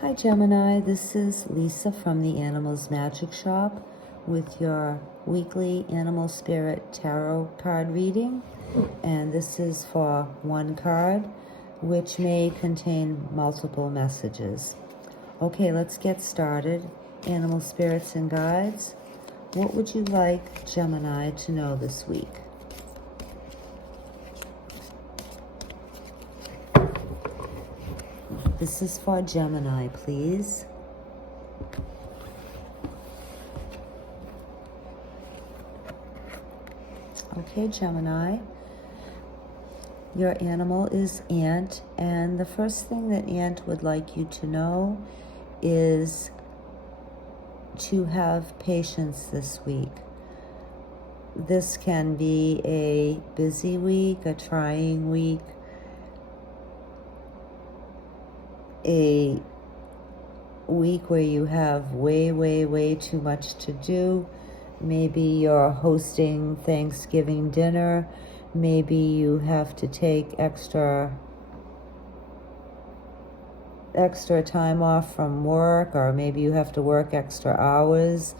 Hi Gemini, this is Lisa from the Animals Magic Shop with your weekly Animal Spirit Tarot card reading. And this is for one card, which may contain multiple messages. Okay, let's get started. Animal Spirits and Guides, what would you like Gemini to know this week? This is for Gemini, please. Okay, Gemini. Your animal is Ant, and the first thing that Ant would like you to know is to have patience this week. This can be a busy week, a trying week, a week where you have way too much to do. Maybe you're hosting Thanksgiving dinner. Maybe you have to take extra time off from work, or maybe you have to work extra hours.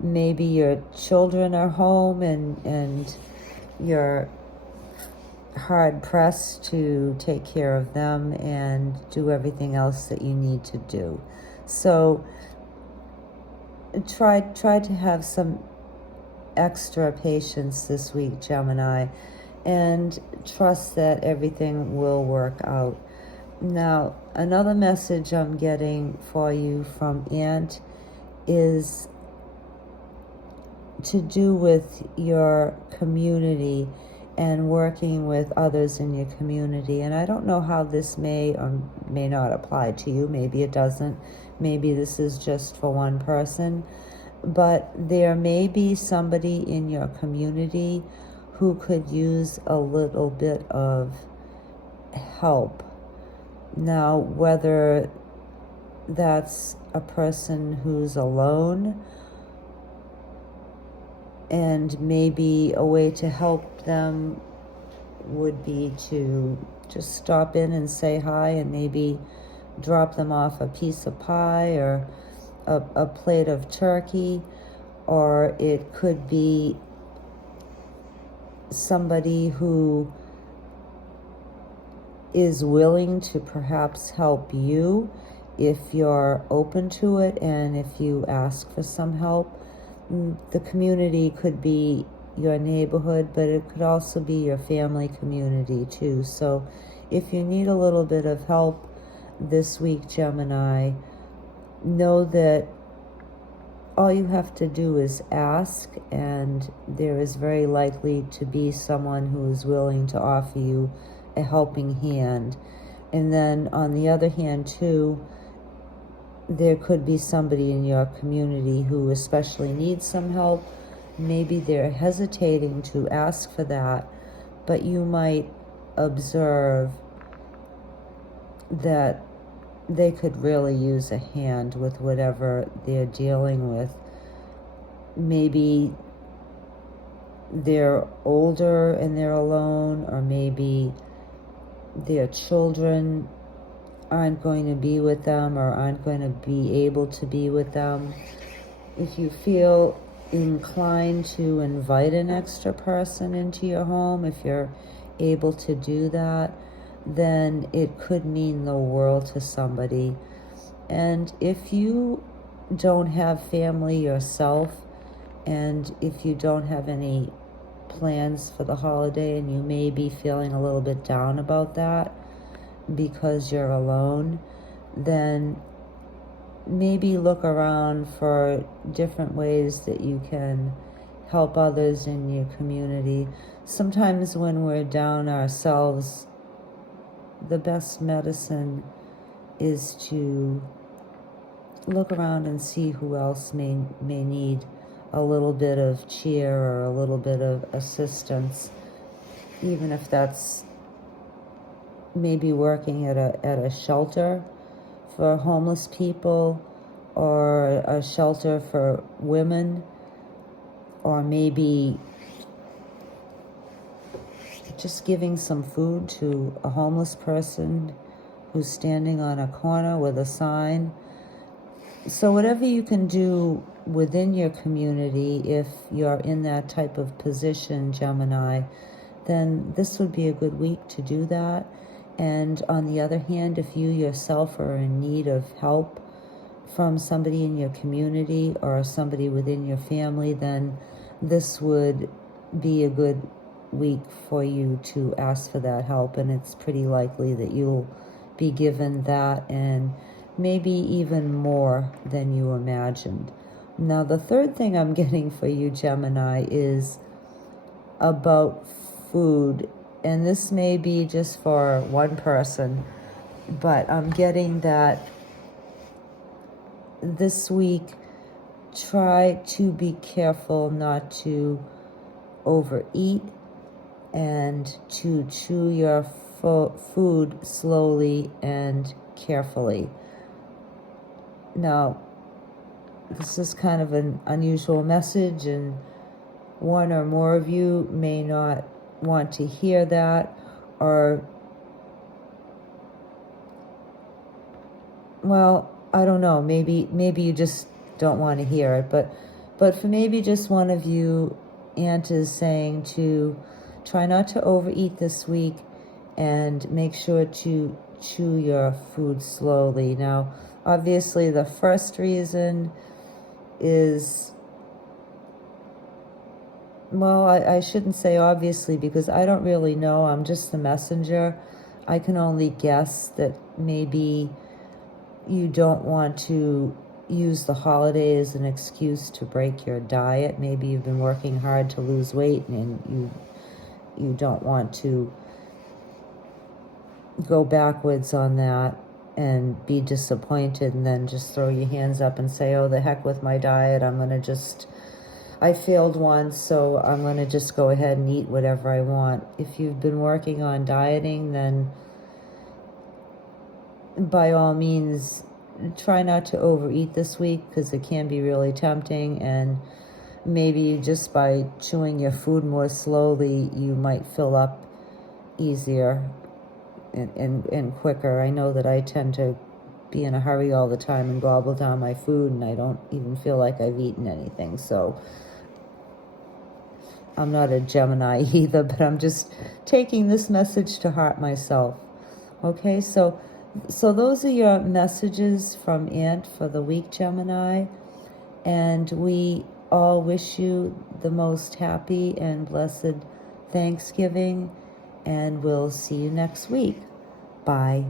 Maybe your children are home and you're hard pressed to take care of them and do everything else that you need to do. So try to have some extra patience this week, Gemini, and trust that everything will work out. Now, another message I'm getting for you from Ant is to do with your community and working with others in your community. And I don't know how this may or may not apply to you. Maybe it doesn't. Maybe this is just for one person. But there may be somebody in your community who could use a little bit of help. Now, whether that's a person who's alone, and maybe a way to help them would be to just stop in and say hi and maybe drop them off a piece of pie or a plate of turkey. Or it could be somebody who is willing to perhaps help you if you're open to it and if you ask for some help. The community could be your neighborhood, but it could also be your family community too. So if you need a little bit of help this week, Gemini, know that all you have to do is ask, and there is very likely to be someone who is willing to offer you a helping hand. And then on the other hand too, there could be somebody in your community who especially needs some help. Maybe they're hesitating to ask for that, but you might observe that they could really use a hand with whatever they're dealing with. Maybe they're older and they're alone, or maybe their children aren't going to be with them or aren't going to be able to be with them. If you feel inclined to invite an extra person into your home, if you're able to do that, then it could mean the world to somebody. And if you don't have family yourself, and if you don't have any plans for the holiday, and you may be feeling a little bit down about that because you're alone, then maybe look around for different ways that you can help others in your community. Sometimes when we're down ourselves, the best medicine is to look around and see who else may need a little bit of cheer or a little bit of assistance, even if that's maybe working at a shelter for homeless people, or a shelter for women, or maybe just giving some food to a homeless person who's standing on a corner with a sign. So whatever you can do within your community, if you're in that type of position, Gemini, then this would be a good week to do that. And on the other hand, if you yourself are in need of help from somebody in your community or somebody within your family, then this would be a good week for you to ask for that help. And it's pretty likely that you'll be given that, and maybe even more than you imagined. Now, the third thing I'm getting for you, Gemini, is about food. And this may be just for one person, but I'm getting that this week, try to be careful not to overeat and to chew your food slowly and carefully. Now, this is kind of an unusual message, and one or more of you may not want to hear that, or, well, I don't know, maybe you just don't want to hear it, but for maybe just one of you, Aunt is saying to try not to overeat this week and make sure to chew your food slowly. Now, obviously, the first reason is, well, I shouldn't say obviously, because I don't really know. I'm just the messenger. I can only guess that maybe you don't want to use the holiday as an excuse to break your diet. Maybe you've been working hard to lose weight, and you don't want to go backwards on that and be disappointed and then just throw your hands up and say, oh, the heck with my diet. I failed once, so I'm going to just go ahead and eat whatever I want. If you've been working on dieting, then by all means, try not to overeat this week, because it can be really tempting, and maybe just by chewing your food more slowly, you might fill up easier and quicker. I know that I tend to be in a hurry all the time and gobble down my food, and I don't even feel like I've eaten anything. So I'm not a Gemini either, but I'm just taking this message to heart myself. Okay, so those are your messages from Aunt for the week, Gemini. And we all wish you the most happy and blessed Thanksgiving, and we'll see you next week. Bye.